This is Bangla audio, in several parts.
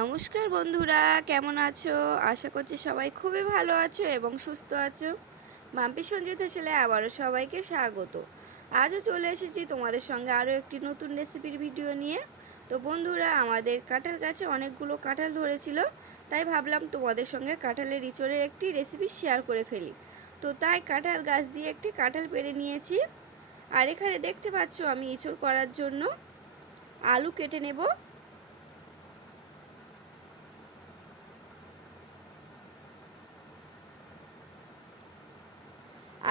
নমস্কার বন্ধুরা, কেমন আছো? আশা করছি সবাই খুবই ভালো আছো এবং সুস্থ আছো। মাম্পি সঞ্জিত হেসেলে আবারও সবাইকে স্বাগত। আজও চলে এসেছি তোমাদের সঙ্গে আরও একটি নতুন রেসিপির ভিডিও নিয়ে। তো বন্ধুরা, আমাদের কাঁঠাল গাছে অনেকগুলো কাঁঠাল ধরেছিল, তাই ভাবলাম তোমাদের সঙ্গে কাঁঠালের ইঁচড়ের একটি রেসিপি শেয়ার করে ফেলি। তো তাই কাঁঠাল গাছ দিয়ে একটি কাঁঠাল পেড়ে নিয়েছি। আর এখানে দেখতে পাচ্ছ আমি ইঁচড় করার জন্য আলু কেটে নেব।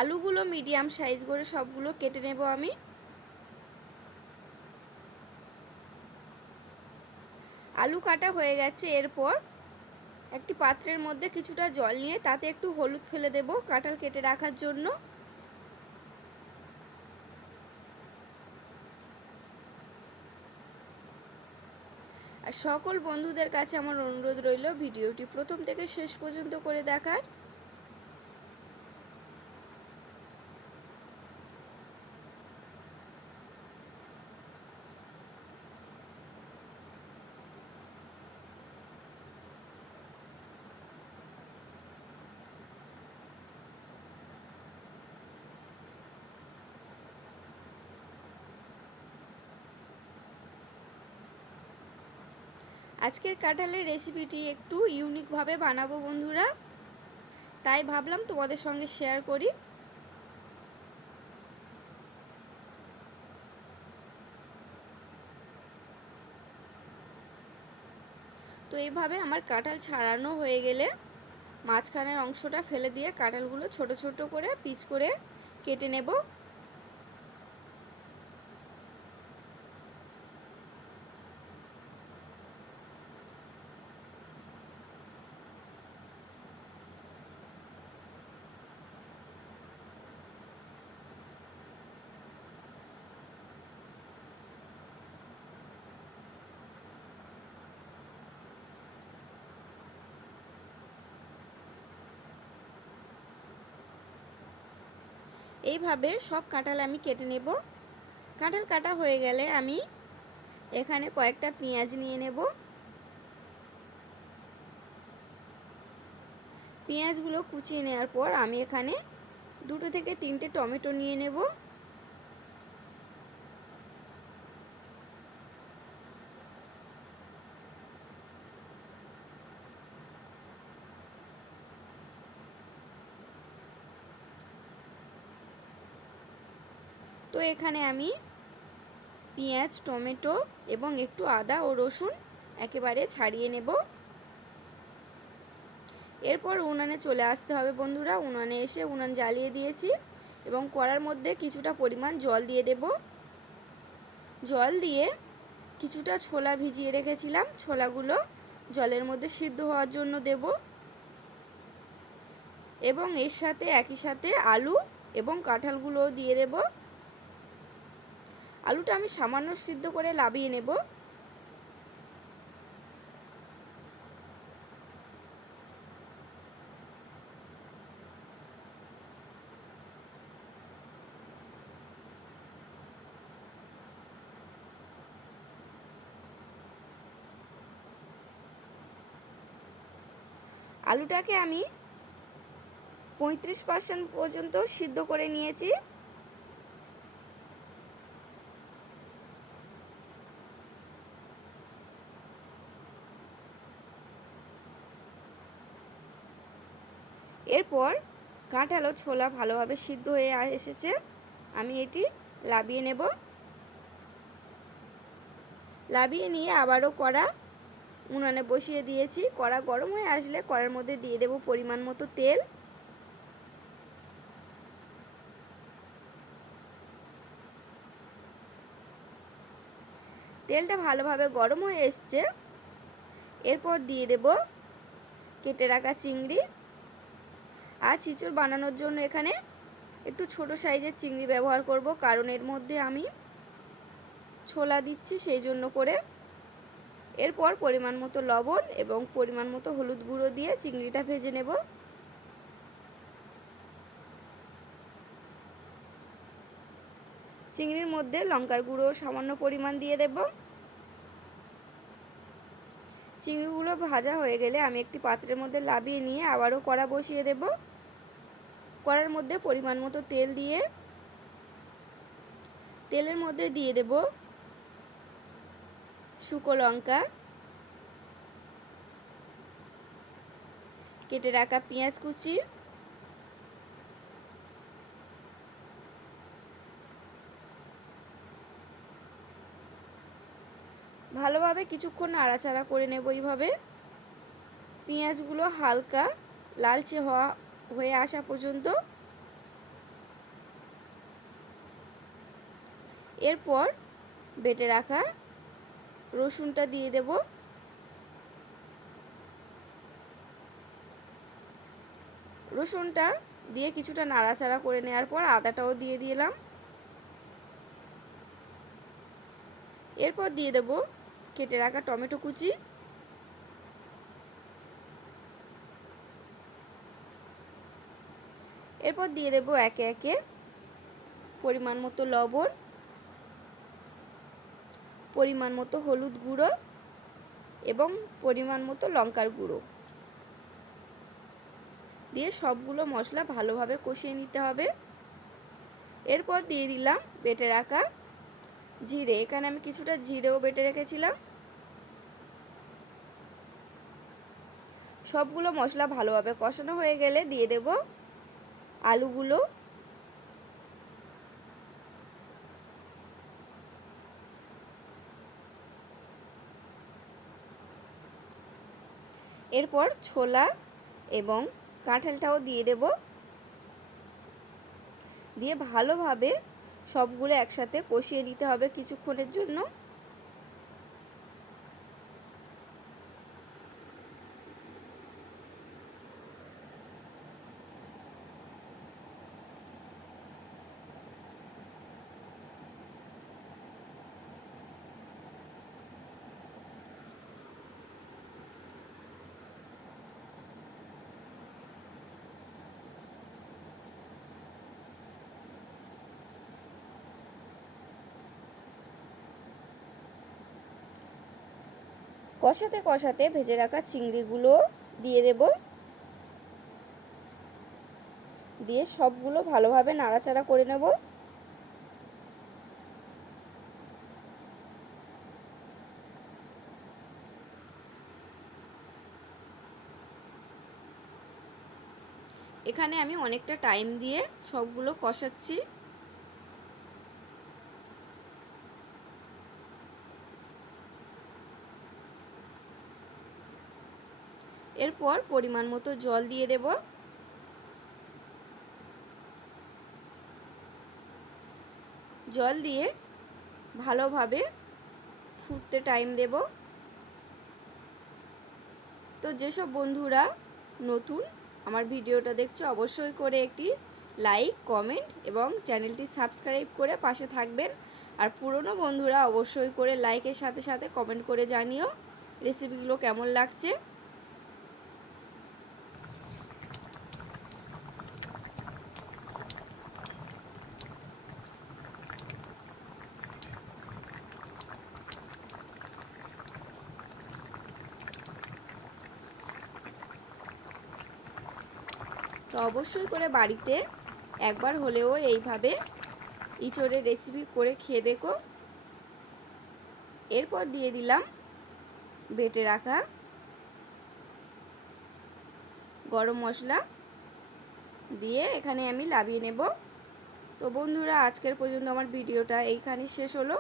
আলুগুলো মিডিয়াম সাইজ করে সবগুলো কেটে নেব আমি। আলু কাটা হয়ে গেছে। এরপর একটি পাত্রের মধ্যে কিছুটা জল নিয়ে তাতে একটু হলুদ ফেলে দেব কাঁঠাল কেটে রাখার জন্য। আর সকল বন্ধুদের কাছে আমার অনুরোধ রইল ভিডিওটি প্রথম থেকে শেষ পর্যন্ত করে দেখার। আজকের কাঁঠালের রেসিপিটি একটু ইউনিকভাবে বানাবো বন্ধুরা, তাই ভাবলাম তোমাদের সঙ্গে শেয়ার করি। তো এইভাবে আমার কাঁঠাল ছাড়ানো হয়ে গেলে মাঝখানের অংশটা ফেলে দিয়ে কাঁঠালগুলো ছোট ছোট করে পিস করে কেটে নেব। এইভাবে সব কাঁঠাল আমি কেটে নেব। কাঁঠাল কাটা হয়ে গেলে আমি এখানে কয়েকটা পেঁয়াজ নিয়ে নেব। পেঁয়াজগুলো কুচিয়ে নেওয়ার পর আমি এখানে 2 থেকে 3টে টমেটো নিয়ে নেব। তো এখানে আমি পেঁয়াজ, টমেটো এবং একটু আদা ও রসুন একেবারে ছাড়িয়ে নেব। এরপর উনানে চলে আসতে হবে বন্ধুরা। উনানে এসে উনান জ্বালিয়ে দিয়েছি এবং কড়ার মধ্যে কিছুটা পরিমাণ জল দিয়ে দেব। জল দিয়ে কিছুটা ছোলা ভিজিয়ে রেখেছিলাম, ছোলাগুলো জলের মধ্যে সিদ্ধ হওয়ার জন্য দেব এবং এর সাথে একই সাথে আলু এবং কাঁঠালগুলো দিয়ে দেব। আলুটা আমি সামান্য সিদ্ধ করে লাবিয়ে নেব। আলুটাকে আমি 35% পর্যন্ত সিদ্ধ করে নিয়েছি। এরপর কাঁঠাল ও ছোলা ভালোভাবে সিদ্ধ হয়ে এসেছে, আমি এটি লাবিয়ে নেব। লাবিয়ে নিয়ে আবারও কড়া উনানে বসিয়ে দিয়েছি। কড়া গরম হয়ে আসলে কড়ার মধ্যে দিয়ে দেব পরিমাণ মতো তেল। তেলটা ভালোভাবে গরম হয়ে এসছে। এরপর দিয়ে দেব কেটে রাখা চিংড়ি। আর ইঁচড় বানানোর জন্য এখানে একটু ছোট সাইজের চিংড়ি ব্যবহার করব, কারণ এর মধ্যে আমি ছোলা দিচ্ছি সেই জন্য করে। এরপর পরিমাণ মতো লবণ এবং পরিমাণ মতো হলুদ গুঁড়ো দিয়ে চিংড়িটা ভেজে নেব। চিংড়ির মধ্যে লঙ্কার গুঁড়ো সামান্য পরিমাণ দিয়ে দেব। চিংড়িগুলো ভাজা হয়ে গেলে আমি একটি পাত্রের মধ্যে নামিয়ে নিয়ে আবারও কড়া বসিয়ে দেব। কড়ার মধ্যে পরিমাণ মতো তেল দিয়ে তেলের মধ্যে দিয়ে দেব শুকনো লঙ্কা, কেটে রাখা পেঁয়াজ কুচি, ভালোভাবে কিছুক্ষণ নাড়াচাড়া করে নেব। এইভাবে পেঁয়াজগুলো হালকা লালচে হয়ে আসা পর্যন্ত। এরপর বেটে রাখা রসুনটা দিয়ে দেব। রসুনটা দিয়ে কিছুটা নাড়াচাড়া করে নেওয়ার পর আদাটাও দিয়ে দিলাম। এরপর দিয়ে দেব কেটে রাখা টমেটো কুচি, এরপর দিয়ে দেব একে একে পরিমাণ মতো লবণ, পরিমাণ মতো হলুদ গুঁড়ো এবং পরিমাণ মতো লঙ্কার গুঁড়ো দিয়ে সবগুলো মশলা ভালোভাবে কষিয়ে নিতে হবে। এরপর দিয়ে দিলাম বেটে রাখা জিরে। এখানে আমি কিছুটা জিরেও বেটে রেখেছিলাম। সবগুলো মশলা ভালোভাবে কষানো হয়ে গেলে দিয়ে দেব আলুগুলো। এরপর ছোলা এবং কাঁঠালটাও দিয়ে দেব। দিয়ে ভালোভাবে সবগুলো একসাথে কষিয়ে নিতে হবে কিছুক্ষণের জন্য। কষাতে কষাতে ভেজে রাখা চিংড়িগুলো দিয়ে দেব। দিয়ে সবগুলো ভালোভাবে নাড়াচাড়া করে নেব। এখানে আমি অনেকটা টাইম দিয়ে সবগুলো কষাচ্ছি। এরপর পরিমাণ মতো জল দিয়ে দেব। জল দিয়ে ভালোভাবে ফুটতে টাইম দেব। তো যেসব বন্ধুরা নতুন আমার ভিডিওটা দেখছো অবশ্যই করে একটি লাইক, কমেন্ট এবং চ্যানেলটি সাবস্ক্রাইব করে পাশে থাকবেন। আর পুরনো বন্ধুরা অবশ্যই করে লাইকের সাথে সাথে কমেন্ট করে জানিও রেসিপিগুলো কেমন লাগছে। তো অবশ্যই করে বাড়িতে একবার হলেও এইভাবে ইঁচড়ের রেসিপি করে খেয়ে দেখো। এরপর দিয়ে দিলাম বেটে রাখা গরম মশলা দিয়ে এখানে আমি নামিয়ে নেব। তো বন্ধুরা আজকের পর্যন্ত আমার ভিডিওটা এইখানেই শেষ হলো।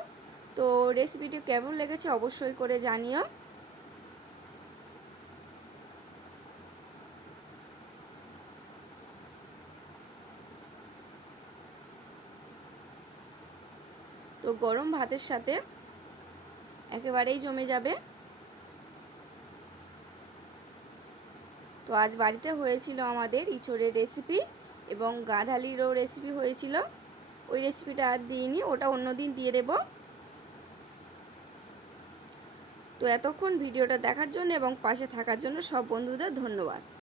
তো রেসিপিটি কেমন লেগেছে অবশ্যই করে জানিও। তো গরম ভাতের সাথে একেবারেই জমে যাবে। তো আজ বাড়িতে হয়েছিল আমাদের ইঁচড়ের রেসিপি এবং গাঁধালিরও রেসিপি হয়েছিল। ওই রেসিপিটা আর দিইনি, ওটা অন্য দিন দিয়ে দেব। তো এতক্ষণ ভিডিওটা দেখার জন্য এবং পাশে থাকার জন্য সব বন্ধুদের ধন্যবাদ।